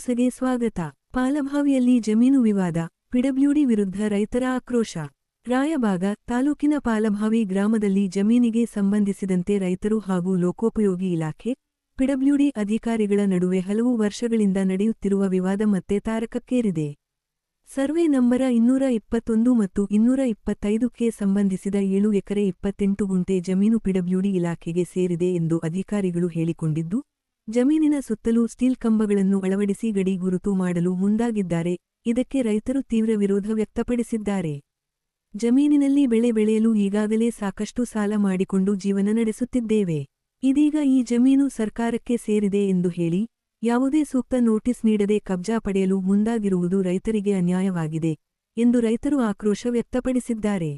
ನ್ಯೂಸ್ಗೆ ಸ್ವಾಗತ. ಪಾಲಭಾವಿಯಲ್ಲಿ ಜಮೀನು ವಿವಾದ, ಪಿಡಬ್ಲ್ಯೂಡಿ ವಿರುದ್ಧ ರೈತರ ಆಕ್ರೋಶ. ರಾಯಬಾಗ ತಾಲೂಕಿನ ಪಾಲಭಾವಿ ಗ್ರಾಮದಲ್ಲಿ ಜಮೀನಿಗೆ ಸಂಬಂಧಿಸಿದಂತೆ ರೈತರು ಹಾಗೂ ಲೋಕೋಪಯೋಗಿ ಇಲಾಖೆ, ಪಿಡಬ್ಲ್ಯೂಡಿ ಅಧಿಕಾರಿಗಳ ನಡುವೆ ಹಲವು ವರ್ಷಗಳಿಂದ ನಡೆಯುತ್ತಿರುವ ವಿವಾದ ಮತ್ತೆ ತಾರಕಕ್ಕೇರಿದೆ. ಸರ್ವೆ ನಂಬರ 221 ಮತ್ತು 225ಕ್ಕೆ ಸಂಬಂಧಿಸಿದ 7 ಎಕರೆ 28 ಗುಂಟೆ ಜಮೀನು ಪಿಡಬ್ಲ್ಯೂಡಿ ಇಲಾಖೆಗೆ ಸೇರಿದೆ ಎಂದು ಅಧಿಕಾರಿಗಳು ಹೇಳಿಕೊಂಡಿದ್ದು, ಜಮೀನಿನ ಸುತ್ತಲೂ ಸ್ಟೀಲ್ ಕಂಬಗಳನ್ನು ಅಳವಡಿಸಿ ಗಡಿ ಗುರುತು ಮಾಡಲು ಮುಂದಾಗಿದ್ದಾರೆ. ಇದಕ್ಕೆ ರೈತರು ತೀವ್ರ ವಿರೋಧ ವ್ಯಕ್ತಪಡಿಸಿದ್ದಾರೆ. ಜಮೀನಿನಲ್ಲಿ ಬೆಳೆ ಬೆಳೆಯಲು ಈಗಾಗಲೇ ಸಾಕಷ್ಟು ಸಾಲ ಮಾಡಿಕೊಂಡು ಜೀವನ ನಡೆಸುತ್ತಿದ್ದೇವೆ. ಇದೀಗ ಈ ಜಮೀನು ಸರ್ಕಾರಕ್ಕೆ ಸೇರಿದೆ ಎಂದು ಹೇಳಿ, ಯಾವುದೇ ಸೂಕ್ತ ನೋಟಿಸ್ ನೀಡದೆ ಕಬ್ಜಾ ಪಡೆಯಲು ಮುಂದಾಗಿರುವುದು ರೈತರಿಗೆ ಅನ್ಯಾಯವಾಗಿದೆ ಎಂದು ರೈತರು ಆಕ್ರೋಶ ವ್ಯಕ್ತಪಡಿಸಿದ್ದಾರೆ.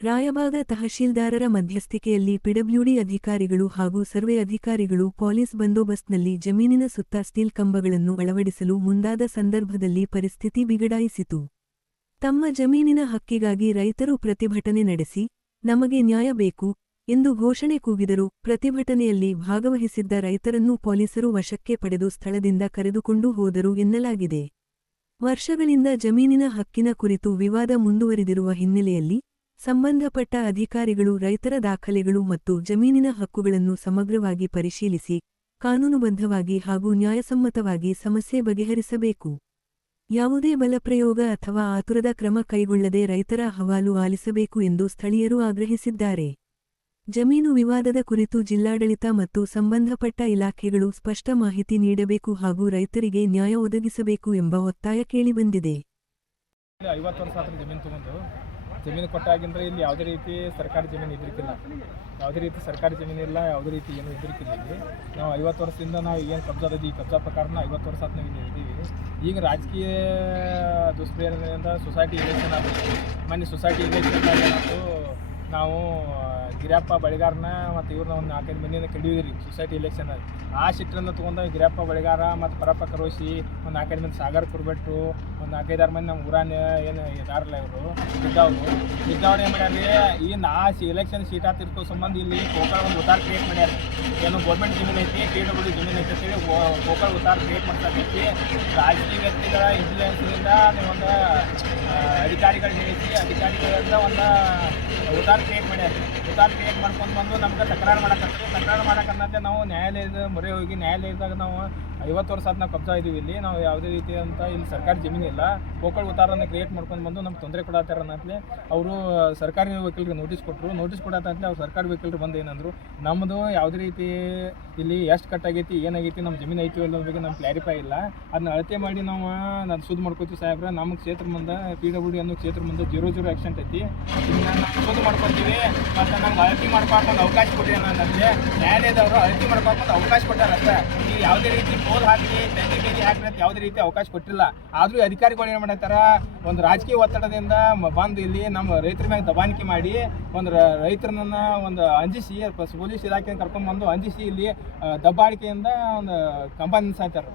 ರಾಯಬಾಗ ತಹಶೀಲ್ದಾರರ ಮಧ್ಯಸ್ಥಿಕೆಯಲ್ಲಿ ಪಿಡಬ್ಲ್ಯೂಡಿ ಅಧಿಕಾರಿಗಳು ಹಾಗೂ ಸರ್ವೆ ಅಧಿಕಾರಿಗಳು ಪೊಲೀಸ್ ಬಂದೋಬಸ್ತ್ನಲ್ಲಿ ಜಮೀನಿನ ಸುತ್ತ ಸ್ಟೀಲ್ ಕಂಬಗಳನ್ನು ಅಳವಡಿಸಲು ಮುಂದಾದ ಸಂದರ್ಭದಲ್ಲಿ ಪರಿಸ್ಥಿತಿ ಬಿಗಡಾಯಿಸಿತು. ತಮ್ಮ ಜಮೀನಿನ ಹಕ್ಕಿಗಾಗಿ ರೈತರು ಪ್ರತಿಭಟನೆ ನಡೆಸಿ, ನಮಗೆ ನ್ಯಾಯ ಬೇಕು ಎಂದು ಘೋಷಣೆ ಕೂಗಿದರು. ಪ್ರತಿಭಟನೆಯಲ್ಲಿ ಭಾಗವಹಿಸಿದ್ದ ರೈತರನ್ನು ಪೊಲೀಸರು ವಶಕ್ಕೆ ಪಡೆದು ಸ್ಥಳದಿಂದ ಕರೆದುಕೊಂಡು ಹೋದರು ಎನ್ನಲಾಗಿದೆ. ವರ್ಷಗಳಿಂದ ಜಮೀನಿನ ಹಕ್ಕಿನ ಕುರಿತು ವಿವಾದ ಮುಂದುವರಿದಿರುವ ಹಿನ್ನೆಲೆಯಲ್ಲಿ ಸಂಬಂಧಪಟ್ಟ ಅಧಿಕಾರಿಗಳು ರೈತರ ದಾಖಲೆಗಳು ಮತ್ತು ಜಮೀನಿನ ಹಕ್ಕುಗಳನ್ನು ಸಮಗ್ರವಾಗಿ ಪರಿಶೀಲಿಸಿ, ಕಾನೂನುಬದ್ಧವಾಗಿ ಹಾಗೂ ನ್ಯಾಯಸಮ್ಮತವಾಗಿ ಸಮಸ್ಯೆ ಬಗೆಹರಿಸಬೇಕು. ಯಾವುದೇ ಬಲಪ್ರಯೋಗ ಅಥವಾ ಆತುರದ ಕ್ರಮ ಕೈಗೊಳ್ಳದೆ ರೈತರ ಅಹವಾಲು ಆಲಿಸಬೇಕು ಎಂದು ಸ್ಥಳೀಯರು ಆಗ್ರಹಿಸಿದ್ದಾರೆ. ಜಮೀನು ವಿವಾದದ ಕುರಿತು ಜಿಲ್ಲಾಡಳಿತ ಮತ್ತು ಸಂಬಂಧಪಟ್ಟ ಇಲಾಖೆಗಳು ಸ್ಪಷ್ಟ ಮಾಹಿತಿ ನೀಡಬೇಕು ಹಾಗೂ ರೈತರಿಗೆ ನ್ಯಾಯ ಒದಗಿಸಬೇಕು ಎಂಬ ಒತ್ತಾಯ ಕೇಳಿಬಂದಿದೆ. 50 ವರ್ಷ ಜಮೀನು ಕೊಟ್ಟಾಗಿಂದ ಇಲ್ಲಿ ಯಾವುದೇ ರೀತಿ ಸರ್ಕಾರಿ ಜಮೀನು ಇದ್ರಿಕಿಲ್ಲ, ಯಾವುದೇ ರೀತಿ ಸರ್ಕಾರಿ ಜಮೀನು ಇಲ್ಲ, ಯಾವುದೇ ರೀತಿ ಏನು ಇದ್ರಿಕಿಲ್ಲ. ಇಲ್ಲಿ ನಾವು 50 ವರ್ಷದಿಂದ ನಾವು ಏನು ಕಬ್ಜಾದ ಈ ಕಬ್ಜಾ ಪ್ರಕಾರನ 50 ವರ್ಷ ಆದ ಇಲ್ಲಿ ಇದ್ದೀವಿ. ಈಗ ರಾಜಕೀಯ ದುಷ್ಪ್ರೇರಣೆಯಿಂದ ಸೊಸೈಟಿ ಇಲೆಕ್ಷನ್ ಆಗಬೇಕು. ಮೊನ್ನೆ ಸೊಸೈಟಿ ಇಲೆಕ್ಷನ್ ಏನಾಯ್ತು, ನಾವು ಗಿರಪ್ಪ ಬಳಿಗಾರನ ಮತ್ತು ಇವ್ರನ್ನ ಒಂದು 4-5 ಮಂದಿನ ಕೆಡಿದ್ರಿ ಸೊಸೈಟಿ ಇಲೆಕ್ಷನ್. ಆ ಸಿಟ್ಟನ್ನು ತೊಗೊಂಡು ಗಿರಪ್ಪ ಬಳಿಗಾರ ಮತ್ತು ಪರಪ್ಪ ಕರೋಶಿ ಒಂದು 4-5 ಮಂದಿ ಸಾಗರ್ ಕುರ್ಬೆಟ್ಟು ಒಂದು 4-5 ಮಂದಿ ನಮ್ಮ ಊರಾನ ಏನು ಇದಾರಲ್ಲ ಇವರು ಇದ್ದವ್ರು ಏನು ಮಾಡ್ಯಾರ, ಈ ಇಲೆಕ್ಷನ್ ಸೀಟ್ ಆಗ್ತಿರ್ಕೋ ಸಂಬಂಧ ಇಲ್ಲಿ ಗೋಕಳ್ ಒಂದು ಉತ್ತಾರ ಕ್ರಿಯೇಟ್ ಮಾಡ್ಯಾರ. ಏನು ಗೌರ್ಮೆಂಟ್ ಜಮೀನು ಐತಿ, PWD ಜಮೀನು ಐತಿ ಅಂತೇಳಿ ಗೋಕಳ್ ಉತ್ತಾರ ಕ್ರಿಯೇಟ್ ಮಾಡ್ತಾಕೈತಿ. ರಾಜಕೀಯ ವ್ಯಕ್ತಿಗಳ ಇನ್ಫ್ಲೂಯೆನ್ಸ್ನಿಂದ ಒಂದು ಅಧಿಕಾರಿಗಳು ಹೇಳಿಸಿ ಅಧಿಕಾರಿಗಳಿಂದ ಒಂದು ಉತ್ತಾರ ಕ್ರಿಯೇಟ್ ಮಾಡ್ಯಾರ. ಉತ್ತಾರ ಕ್ರಿಯೇಟ್ ಮಾಡ್ಕೊಂಡು ಬಂದು ನಮ್ಗೆ ತಕರಾರು ಮಾಡಕ್ಕಂತೆ ನಾವು ನ್ಯಾಯಾಲಯದ ಮೊರೆ ಹೋಗಿ ನ್ಯಾಯಾಲಯದಾಗ ನಾವು 50 ವರ್ಷ ಆದ ನಾವು ಕಬ್ಜಾ ಇದ್ದೀವಿ. ಇಲ್ಲಿ ನಾವು ಯಾವುದೇ ರೀತಿ ಅಂತ ಇಲ್ಲಿ ಸರ್ಕಾರಿ ಜಮೀನು ಇಲ್ಲ, ಗೋಕಳ್ ಉತ್ತಾರನ ಕ್ರಿಯೇಟ್ ಮಾಡ್ಕೊಂಡು ಬಂದು ನಮ್ಗೆ ತೊಂದರೆ ಕೊಡತ್ತಾರ ಅನ್ನತ್ಲೆ ಅವರು ಸರ್ಕಾರಿ ವಕೀಲರಿಗೆ ನೋಟಿಸ್ ಕೊಟ್ಟರು. ನೋಟಿಸ್ ಕೊಡತ್ತಂತಲೇ ಅವ್ರು ಸರ್ಕಾರಿ ವಕೀಲರು ಬಂದು ಏನಂದ್ರು, ನಮ್ಮದು ಯಾವುದೇ ರೀತಿ ಇಲ್ಲಿ ಎಷ್ಟು ಕಟ್ಟಾಗೈತಿ ಏನಾಗೈತಿ ನಮ್ಮ ಜಮೀನು ಐತಿ ಅನ್ನೋದ್ರ ಬಗ್ಗೆ ನಮ್ಗೆ ಕ್ಲಾರಿಫೈ ಇಲ್ಲ. ಅದನ್ನ ಅಳತೆ ಮಾಡಿ ನಾನು ಸುದ್ದಿ ಮಾಡ್ಕೊತೀವಿ ಸಾಹೇಬ್ರೆ. ನಮ್ಮ ಕ್ಷೇತ್ರ ಮುಂದೆ PWD ಅನ್ನೋ ಕ್ಷೇತ್ರ ಮುಂದೆ 0 ಆಕ್ಸಿಡೆಂಟ್ ಐತಿ, ನಾವು ಸುದ್ದಿ ಮಾಡ್ಕೊತೀವಿ ಮತ್ತು ನಮ್ಗೆ ಅಳತೆ ಮಾಡ್ಕೊಂಡು ಅವಕಾಶ ಕೊಡಿ ಅನ್ನೋದಂತೆ ನ್ಯಾಯಾಲಯದವರು ಅಳತೆ ಮಾಡ್ಕೊಂಡು ಅವಕಾಶ ಕೊಟ್ಟಾರ ಅಷ್ಟೇ. ಈ ಯಾವುದೇ ರೀತಿ ಪೋಲ್ ಹಾಕಿ ತೆಂಗಿ ಹಾಕಿ ಅಂತ ಯಾವುದೇ ರೀತಿ ಅವಕಾಶ ಕೊಟ್ಟಿಲ್ಲ. ಆದರೂ ಅಧಿಕಾರಿಗಳು ಏನು ಮಾಡತ್ತಾರ, ಒಂದು ರಾಜಕೀಯ ಒತ್ತಡದಿಂದ ಬಂದು ಇಲ್ಲಿ ನಮ್ಮ ರೈತರ ಮ್ಯಾಗ ದಬಾಣಿಕೆ ಮಾಡಿ ಒಂದು ರೈತರನ್ನ ಒಂದು ಅಂಜಿಸಿ ಪೊಲೀಸ್ ಇಲಾಖೆಯನ್ನು ಕರ್ಕೊಂಡ್ಬಂದು ಅಂಜಿಸಿ ಇಲ್ಲಿ ದಬ್ಬಾಳಿಕೆಯಿಂದ ಒಂದು ಕಂಬ ನಿಲ್ಸಾಯ್ತಾರ.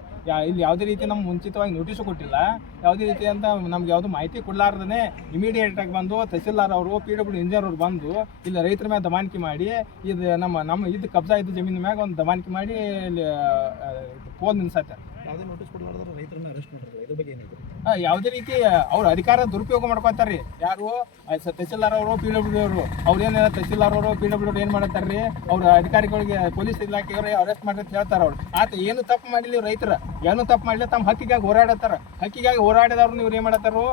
ಇಲ್ಲಿ ಯಾವುದೇ ರೀತಿ ನಮ್ಗೆ ಮುಂಚಿತವಾಗಿ ನೋಟಿಸು ಕೊಟ್ಟಿಲ್ಲ, ಯಾವುದೇ ರೀತಿ ಅಂತ ನಮ್ಗೆ ಯಾವುದು ಮಾಹಿತಿ ಕೊಡಲಾರ್ದೇ ಇಮಿಡಿಯೇಟಾಗಿ ಬಂದು ತಹಸೀಲ್ದಾರ್ ಅವರು PWD ಇಂಜಿನಿಯರ್ ಅವರು ಬಂದು ಇಲ್ಲಿ ರೈತರ ಮ್ಯಾಗ ದಬಾಣಿಕೆ ಮಾಡಿ ಇದು ನಮ್ಮ ಇದು ಕಬ್ಜಾ ಇದ್ದ ಜಮೀನು ಮ್ಯಾಗ ಒಂದು ದಬಾಣಿಕೆ ಮಾಡಿ ಇಲ್ಲಿ ಪೋಲ್ ನಿಲ್ಸಾಯ್ತಾರೆ. ಯಾವುದೇ ನೋಟಿಸ್ ಕೊಡಲಾರ್ದ್ರೆ ರೈತರನ್ನ ಅರೆಸ್ಟ್ ಮಾಡಿರಲ್ಲ, ಇದ್ರ ಬಗ್ಗೆ ಏನಿದೆ? ಯಾವುದೇ ರೀತಿ ಅವ್ರ ಅಧಿಕಾರ ದುರುಪಯೋಗ ಮಾಡ್ಕೊತಾರೆ ರೀ. ಯಾರು ತಹಸೀಲ್ದಾರ್ ಅವರು PWD ಅವರು ಅವ್ರೇನು ತಹಸೀಲ್ದಾರ್ ಅವರು PWD ಏನು ಮಾಡತ್ತಾರೆ ರೀ, ಅವ್ರ ಅಧಿಕಾರಿಗಳಿಗೆ ಪೊಲೀಸ್ ಇಲಾಖೆಯವರು ಅರೆಸ್ಟ್ ಮಾಡಿ ಅಂತ ಹೇಳ್ತಾರೆ. ಅವ್ರು ಆತ ಏನು ತಪ್ಪು ಮಾಡಿಲ್ಲ, ರೈತರ ಏನು ತಪ್ಪು ಮಾಡಲಿಲ್ಲ, ತಮ್ಮ ಹಕ್ಕಿಗಾಗಿ ಹೋರಾಡತ್ತಾರ. ಹಕ್ಕಿಗಾಗಿ ಹೋರಾಡಿದವ್ರು ಇವ್ರು ಏನು ಮಾಡತ್ತಾರು,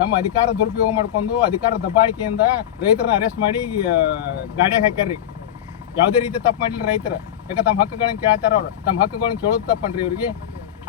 ತಮ್ಮ ಅಧಿಕಾರ ದುರುಪಯೋಗ ಮಾಡ್ಕೊಂಡು ಅಧಿಕಾರ ದಬ್ಬಾಳಿಕೆಯಿಂದ ರೈತರನ್ನ ಅರೆಸ್ಟ್ ಮಾಡಿ ಗಾಡಿಯಾಗ ಹಾಕ್ಯಾರ್ರಿ. ಯಾವುದೇ ರೀತಿ ತಪ್ಪು ಮಾಡಲಿಲ್ಲ ರೈತರು, ಯಾಕೆ ತಮ್ಮ ಹಕ್ಕುಗಳನ್ನ ಕೇಳ್ತಾರ. ಅವ್ರು ತಮ್ಮ ಹಕ್ಕುಗಳನ್ನ ಕೇಳೋದು ತಪ್ಪನ್ರಿ ಇವ್ರಿಗೆ.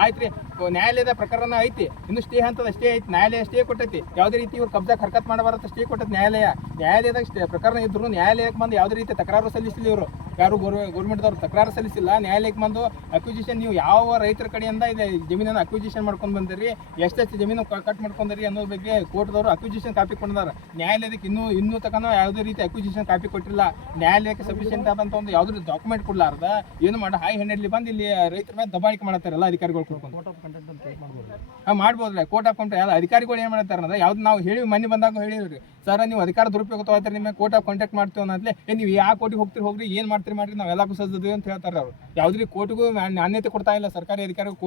ಆಯ್ತು ರೀ, ನ್ಯಾಯಾಲಯದ ಪ್ರಕರಣ ಐತಿ, ಇನ್ನು ಸ್ಟೇ ಹಂತದ ಸ್ಟೇ ಐತಿ, ನ್ಯಾಯಾಲಯ ಸ್ಟೇ ಕೊಟ್ಟೈತಿ. ಯಾವುದೇ ರೀತಿ ಇವ್ರು ಕಬ್ಜಾ ಹರ್ಕತ್ ಮಾಡಬಾರದು ಸ್ಟೇ ಕೊಟ್ಟೈತಿ ನ್ಯಾಯಾಲಯದಾಗ ಪ್ರಕರಣ ಇದ್ರು ನ್ಯಾಯಾಲಯಕ್ಕೆ ಬಂದು ಯಾವುದೇ ರೀತಿ ತಕರಾರು ಸಲ್ಲಿಸಿಲ್ಲ. ಇವರು ಯಾರು ಗೌರ್ಮೆಂಟ್ದವ್ರು ತಕರಾರು ಸಲ್ಲಿಸಿಲ್ಲ. ನ್ಯಾಯಾಲಯಕ್ಕೆ ಬಂದು ಅಕ್ವಿಜಿಷನ್ ನೀವು ಯಾವ ರೈತರ ಕಡೆಯಿಂದ ಇದೆ ಜಮೀನನ್ನು ಅಕ್ವಿಜಿಷನ್ ಮಾಡ್ಕೊಂಡು ಬಂದಿರಿ, ಎಷ್ಟೆಷ್ಟು ಜಮೀನು ಕಟ್ ಮಾಡ್ಕೊಂಡ್ರಿ ಅನ್ನೋದ್ರ ಬಗ್ಗೆ ಕೋರ್ಟ್ದವರು ಅಕ್ವಿಜಿಷನ್ ಕಾಪಿ ಕೊಟ್ಟಿದ್ದಾರೆ. ನ್ಯಾಯಾಲಯಕ್ಕೆ ಇನ್ನೂ ತನಕ ಯಾವುದೇ ರೀತಿ ಅಕ್ವಿಜಿಷನ್ ಕಾಪಿ ಕೊಟ್ಟಿಲ್ಲ. ನ್ಯಾಯಾಲಯಕ್ಕೆ ಸಫಿಷಿಯೆಂಟ್ ಆದಂಥ ಒಂದು ಯಾವುದೇ ಡಾಕ್ಯುಮೆಂಟ್ ಕೊಡಲಾರ್ದ ಏನು ಮಾಡಿ ಹೈ ಹ್ಯಾಂಡೆಡ್ಲಿ ಬಂದು ಇಲ್ಲಿ ರೈತರ ಮೇಲೆ ದಬಾಣಿಕೆ ಮಾಡತ್ತಾರೆ ಎಲ್ಲ ಅಧಿಕಾರಿಗಳು ಕೊಡ್ಕೊಂಡು. ಕಂಟೆಂಟ್ ಅಂತ ಕ್ರಿಯೇಟ್ ಮಾಡ್ಬೋದು. ಮಾಡ್ಬೋದ್ರಿ. ಕೋರ್ಟ್ ಆಫ್ ಕಂಟೆಂಟ್ ಎಲ್ಲ ಅಧಿಕಾರಿಗಳು ಏನು ಮಾಡ್ತಾರೆ ಅಂದ್ರೆ ಯಾವ್ದು ನಾವು ಹೇಳಿ ಮನೆ ಬಂದಾಗ ಹೇಳಿದ್ರಿ ಸರ್ ನೀವು ಅಧಿಕಾರ ದುರುಪಯೋಗ ತಗೋತಾರೆ ನಿಮ್ಮ ಕೋರ್ಟ್ ಆಫ್ ಕಾಂಟ್ಯಾಕ್ಟ್ ಮಾಡ್ತೀವಿ ಅನ್ನೋದ್ಲೆ ನೀವು ಯಾವ ಕೋರ್ಟಿಗೆ ಹೋಗ್ತೀರಿ ಹೋಗ್ರಿ ಏನು ಮಾಡ್ತೀರಿ ಮಾಡಿರಿ ನಾವೆಲ್ಲ ಸಜ್ಜದ್ವಿ ಅಂತ ಹೇಳ್ತಾರೆ ಅವರು. ಯಾವುದ್ರಿ ಕೋರ್ಟಿಗೂ ಮಾನ್ಯತೆ ಕೊಡ್ತಾ ಇಲ್ಲ ಸರ್ಕಾರಿ ಅಧಿಕಾರಿಗಳು,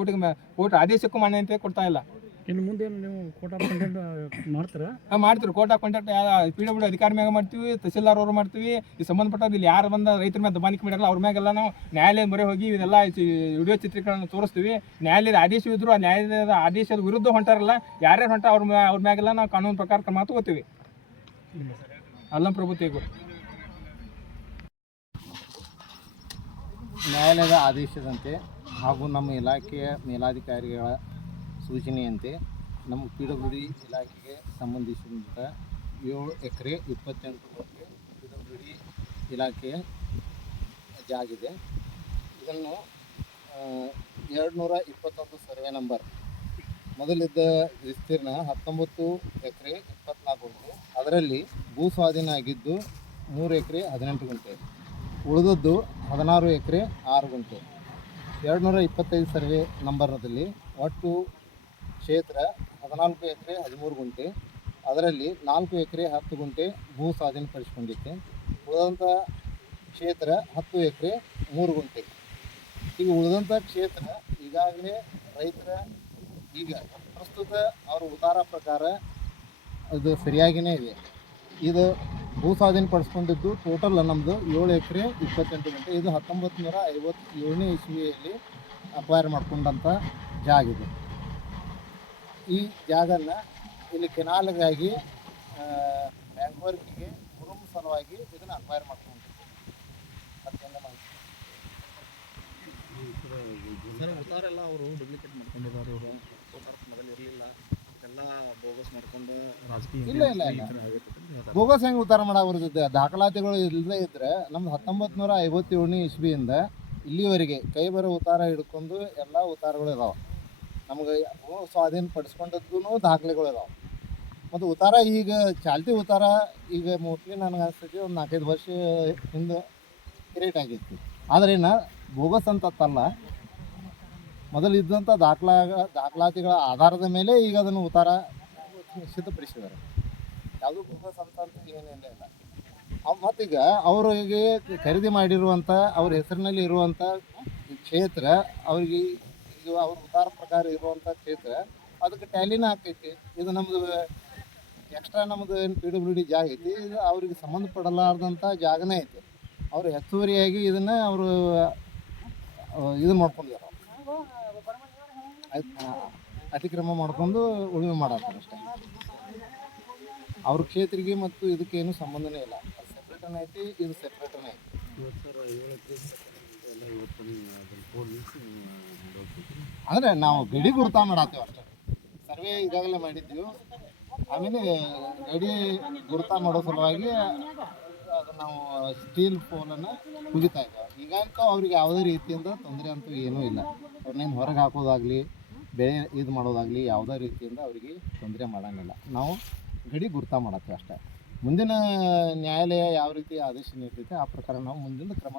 ಕೋರ್ಟ್ ಆದೇಶಕ್ಕೂ ಮಾನ್ಯತೆ ಕೊಡ್ತಾ ಇಲ್ಲ. ಇನ್ನು ಮುಂದೆ ನೀವು ಕೋರ್ಟ್ ಆಫ್ ಕಂಟೆಂಟ್ ಮಾಡ್ತೀರಾ? ಮಾಡ್ತೀವಿ. ಕೋರ್ಟ್ ಆಫ್ ಕಾಂಟ್ಯಾಕ್ಟ್ PWD ಅಧಿಕಾರಿ ಮ್ಯಾಗ ಮಾಡ್ತೀವಿ, ತಹಸೀಲ್ದಾರ್ ಅವ್ರು ಮಾಡ್ತೀವಿ. ಈ ಸಂಬಂಧಪಟ್ಟ ಇಲ್ಲಿ ಯಾರು ಬಂದ ರೈತರ ಮೇಲೆ ದಬ್ಬಾಣಿಕೆ ಮಾಡಿರಲ್ಲ ಅವ್ರ ಮ್ಯಾಗೆಲ್ಲ ನಾವು ನ್ಯಾಯಾಲಯದ ಮೊರೆ ಹೋಗಿ ಇದೆಲ್ಲ ವಿಡಿಯೋ ಚಿತ್ರೀಕರಣ ತೋರಿಸ್ತೀವಿ. ನ್ಯಾಯಾಲಯದ ಆದೇಶವಿದ್ರು ಆ ನ್ಯಾಯಾಲಯದ ಆದೇಶದ ವಿರುದ್ಧ ಹೊಂಟಾರಲ್ಲ ಯಾರ್ಯಾರು ಹೊಂಟ ಅವ್ರ ಮ್ಯಾಗೆಲ್ಲ ನಾವು ಕಾನೂನು ಪ್ರಕಾರ ಕ್ರಮ ತಗೋತೀವಿ. ಅಲ್ಲಂ ಪ್ರಭು ತೇಗೂರು. ನ್ಯಾಯಾಲಯದ ಆದೇಶದಂತೆ ಹಾಗೂ ನಮ್ಮ ಇಲಾಖೆಯ ಮೇಲಾಧಿಕಾರಿಗಳ ಸೂಚನೆಯಂತೆ ನಮ್ಮ PWD ಇಲಾಖೆಗೆ ಸಂಬಂಧಿಸಿದಂಥ 7 ಎಕರೆ 28 ಗುಂಟೆ PWD ಇಲಾಖೆಯ ಜಾಗಿದೆ. ಇದನ್ನು 221 ಸರ್ವೆ ನಂಬರ್ ಮೊದಲಿದ್ದ ವಿಸ್ತೀರ್ಣ 19 ಎಕರೆ 24 ಗುಂಟೆ. ಅದರಲ್ಲಿ ಭೂ ಸ್ವಾಧೀನ ಆಗಿದ್ದು 3 ಎಕರೆ 18 ಗುಂಟೆ, ಉಳಿದದ್ದು 16 ಎಕರೆ 6 ಗುಂಟೆ. 225 ಸರ್ವೆ ನಂಬರ್ನಲ್ಲಿ ಒಟ್ಟು ಕ್ಷೇತ್ರ 14 ಎಕರೆ 13 ಗುಂಟೆ. ಅದರಲ್ಲಿ 4 ಎಕರೆ 10 ಗುಂಟೆ ಭೂ ಸ್ವಾಧೀನಪಡಿಸಿಕೊಂಡಿದೆ. ಉಳಿದಂಥ ಕ್ಷೇತ್ರ 10 ಎಕರೆ 3 ಗುಂಟೆ. ಈಗ ಉಳಿದಂಥ ಕ್ಷೇತ್ರ ಈಗಾಗಲೇ ರೈತರ ಈಗ ಪ್ರಸ್ತುತ ಅವರ ಉತ್ತಾರ ಪ್ರಕಾರ ಅದು ಸರಿಯಾಗಿಯೇ ಇದೆ. ಇದು ಭೂ ಸ್ವಾಧೀನಪಡಿಸ್ಕೊಂಡಿದ್ದು ಟೋಟಲ್ ನಮ್ಮದು 7 ಎಕರೆ 28 ಗುಂಟೆ. ಇದು 1957ನೇ ಇಸ್ವಿಯಲ್ಲಿ ಅಕ್ವೈರ್ ಮಾಡ್ಕೊಂಡಂಥ ಜಾಗ ಇದು. ಈ ಜಾಗನ ಇಲ್ಲಿ ಕೆನಾಲ್ಗಾಗಿ ಬ್ಯಾಂಕ್ವರ್ಕಿಗೆ ಕುರುಮ್ ಸಲುವಾಗಿ ಇದನ್ನು ಅಕ್ವೈರ್ ಮಾಡ್ಕೊಂಡಿದ್ದೀವಿ. ಸರ್ ಉತ್ತಾರ ಎಲ್ಲ ಅವರು ಡೂಪ್ಲಿಕೇಟ್ ಮಾಡ್ಕೊಂಡಿದ್ದಾರೆ. ಇವರು ಉತ್ತಾರ ಮೊದಲು ಇರಲಿಲ್ಲ, ಎಲ್ಲ ಬೋಗಸ್ ಮಾಡ್ಕೊಂಡು ರಾಜಕೀಯ ಇಲ್ಲ ಬೋಗಸ್ ಹೆಂಗೆ ಉತ್ತಾರ ಮಾಡಕ್ಕೆ ಬರ್ತೈತೆ? ದಾಖಲಾತಿಗಳು ಇಲ್ಲದೇ ಇದ್ದರೆ ನಮ್ದು 1957ನೇ ಇಸ್ವಿಯಿಂದ ಇಲ್ಲಿವರೆಗೆ ಕೈ ಬರೋ ಉತ್ತಾರ ಹಿಡ್ಕೊಂಡು ಎಲ್ಲ ಉತ್ತಾರಗಳು ಇದಾವೆ. ನಮ್ಗೆ ಭೂ ಸ್ವಾಧೀನ ಪಡಿಸ್ಕೊಂಡದ್ದು ದಾಖಲೆಗಳು ಇದಾವೆ. ಮತ್ತು ಉತ್ತಾರ ಈಗ ಚಾಲ್ತಿ ಉತ್ತಾರ ಈಗ ಮೋಸ್ಟ್ಲಿ ನನಗೆ ಅನಿಸ್ತೈತಿ ಒಂದು 4-5 ವರ್ಷ ಹಿಂದೆ ಕ್ರಿಯೇಟ್ ಆಗೈತಿ. ಆದರೆ ಇನ್ನು ಬೋಗಸ್ ಅಂತಲ್ಲ, ಮೊದಲು ಇದ್ದಂಥ ದಾಖಲಾತಿಗಳ ಆಧಾರದ ಮೇಲೆ ಈಗ ಅದನ್ನು ಉತ್ತಾರ ಸಿದ್ಧಪಡಿಸಿದ್ದಾರೆ. ಯಾವುದೂ ಬೋಗಸ್ ಅಂತ ಏನೇನಿಲ್ಲ ಇಲ್ಲ. ಮತ್ತೀಗ ಅವರಿಗೆ ಖರೀದಿ ಮಾಡಿರುವಂಥ ಅವ್ರ ಹೆಸರಿನಲ್ಲಿ ಇರುವಂಥ ಕ್ಷೇತ್ರ ಅವ್ರಿಗೆ ಈಗ ಅವ್ರ ಉತ್ತಾರ ಪ್ರಕಾರ ಇರುವಂಥ ಕ್ಷೇತ್ರ ಅದಕ್ಕೆ ಟ್ಯಾಲಿನ ಆಗ್ತೈತಿ. ಇದು ನಮ್ಮದು ಎಕ್ಸ್ಟ್ರಾ ನಮ್ಮದು ಏನು PWD ಜಾಗ ಐತಿ, ಇದು ಅವ್ರಿಗೆ ಸಂಬಂಧಪಡಲಾರ್ದಂಥ ಜಾಗನೇ ಐತಿ. ಅವರು ಹೆಚ್ಚುವರಿಯಾಗಿ ಇದನ್ನು ಅವರು ಇದನ್ನು ಮಾಡ್ಕೊಂಡಿದ್ದಾರೆ, ಅತಿಕ್ರಮ ಮಾಡ್ಕೊಂಡು ಉಳುಮೆ ಮಾಡತ್ತಾರೆ ಅಷ್ಟೇ. ಅವ್ರ ಕ್ಷೇತ್ರಿಗೆ ಮತ್ತು ಇದಕ್ಕೇನು ಸಂಬಂಧನೇ ಇಲ್ಲ. ಅದು ಸೆಪ್ರೇಟನೇ ಐತಿ, ಇದು ಸೆಪ್ರೇಟನೇ ಐತಿ. ಅಂದರೆ ನಾವು ಗಡಿ ಗುರುತಾ ಮಾಡತ್ತೇವೆ ಅಷ್ಟೇ. ಸರ್ವೆ ಈಗಾಗಲೇ ಮಾಡಿದ್ದೀವಿ. ಆಮೇಲೆ ಗಡಿ ಗುರುತಾ ಮಾಡೋ ಸಲುವಾಗಿ ಅದು ನಾವು ಸ್ಟೀಲ್ ಪೋಲನ್ನು ಕುಗಿತಾ ಇದ್ದೇವೆ. ಈಗಂತೂ ಅವ್ರಿಗೆ ಯಾವುದೇ ರೀತಿಯಿಂದ ತೊಂದರೆ ಅಂತೂ ಏನೂ ಇಲ್ಲ. ಅವ್ರನ್ನೇನು ಹೊರಗೆ ಹಾಕೋದಾಗಲಿ ಬೆಳೆ ಇದು ಮಾಡೋದಾಗಲಿ ಯಾವುದೇ ರೀತಿಯಿಂದ ಅವರಿಗೆ ತೊಂದರೆ ಮಾಡೋಂಗಿಲ್ಲ. ನಾವು ಗಡಿ ಗುರುತಾ ಮಾಡತ್ತೇವೆ ಅಷ್ಟೇ. ಮುಂದಿನ ನ್ಯಾಯಾಲಯ ಯಾವ ರೀತಿ ಆದೇಶ ನೀಡ್ತೈತೆ ಆ ಪ್ರಕಾರ ನಾವು ಮುಂದಿನ ಕ್ರಮ